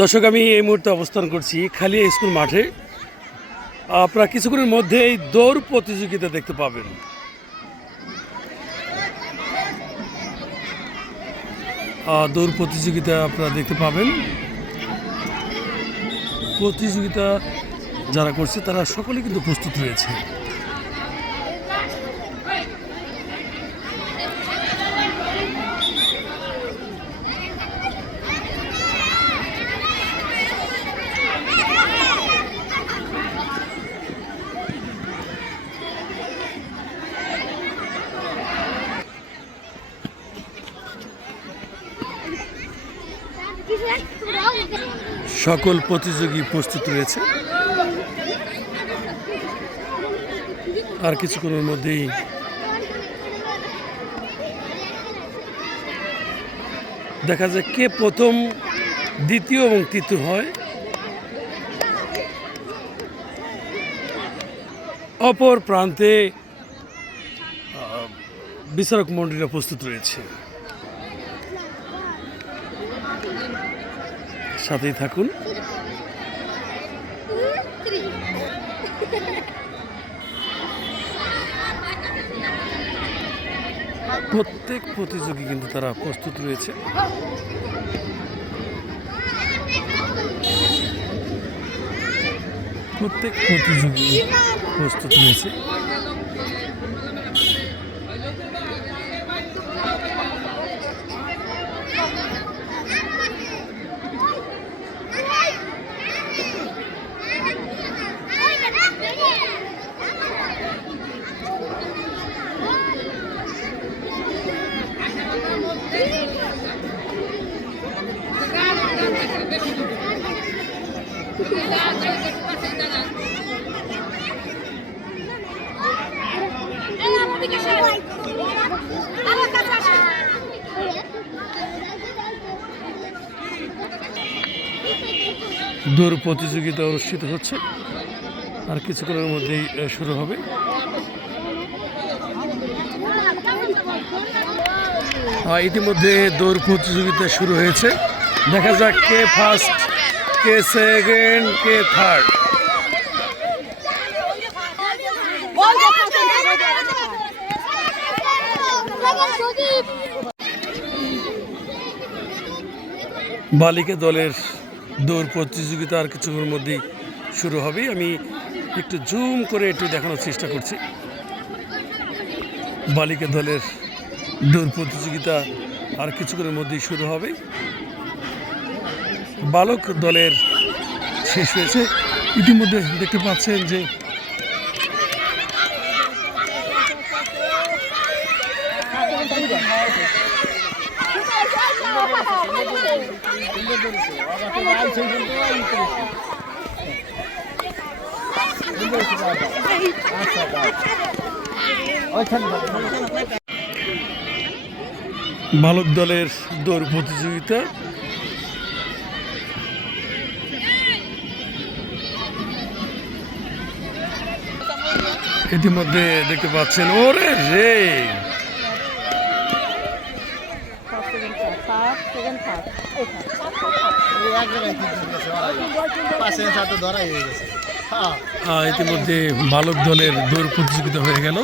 দর্শক, আমি এই মুহূর্তে অবস্থান করছি খালিয়া স্কুল মাঠে। আপনারা কিছুক্ষণের মধ্যেই দৌড় প্রতিযোগিতা দেখতে পাবেন। দৌড় প্রতিযোগিতা আপনারা দেখতে পাবেন। প্রতিযোগিতা যারা করছে তারা সকলে কিন্তু প্রস্তুত রয়েছে। সকল প্রতিযোগী প্রস্তুত রয়েছে। আর কিছুক্ষণের মধ্যেই দেখা যায় কে প্রথম, দ্বিতীয় এবং তৃতীয় হয়। অপর প্রান্তে বিচারক মণ্ডলীরা প্রস্তুত রয়েছে। সাথেই থাকুন। প্রত্যেক প্রতিযোগী কিন্তু তারা প্রস্তুত রয়েছে। প্রত্যেক প্রতিযোগী প্রস্তুত রয়েছে। দৌড় প্রতিযোগিতা অনুষ্ঠিত হচ্ছে, আর কিছুক্ষণের মধ্যেই শুরু হবে। ইতিমধ্যে দৌড় প্রতিযোগিতা শুরু হয়েছে। দেখা যাক কে ফার্স্ট, কে সেকেন্ড, কে থার্ড। বালিকা দলের দৌড় প্রতিযোগিতা আর কিছুক্ষণের মধ্যেই শুরু হবে। আমি একটু জুম করে একটু দেখানোর চেষ্টা করছি। বালিকা দলের দৌড় প্রতিযোগিতা আর কিছুক্ষণের মধ্যেই শুরু হবে। বালক দলের শেষ হয়েছে। ইতিমধ্যে দেখতে পাচ্ছেন যে বালক দলের দৌড় প্রতিযোগিতা ইতিমধ্যে দেখতে পাচ্ছেন। ওরে রে, ইতিমধ্যে বালক দলের দৌড় প্রতিযোগিতা হয়ে গেল।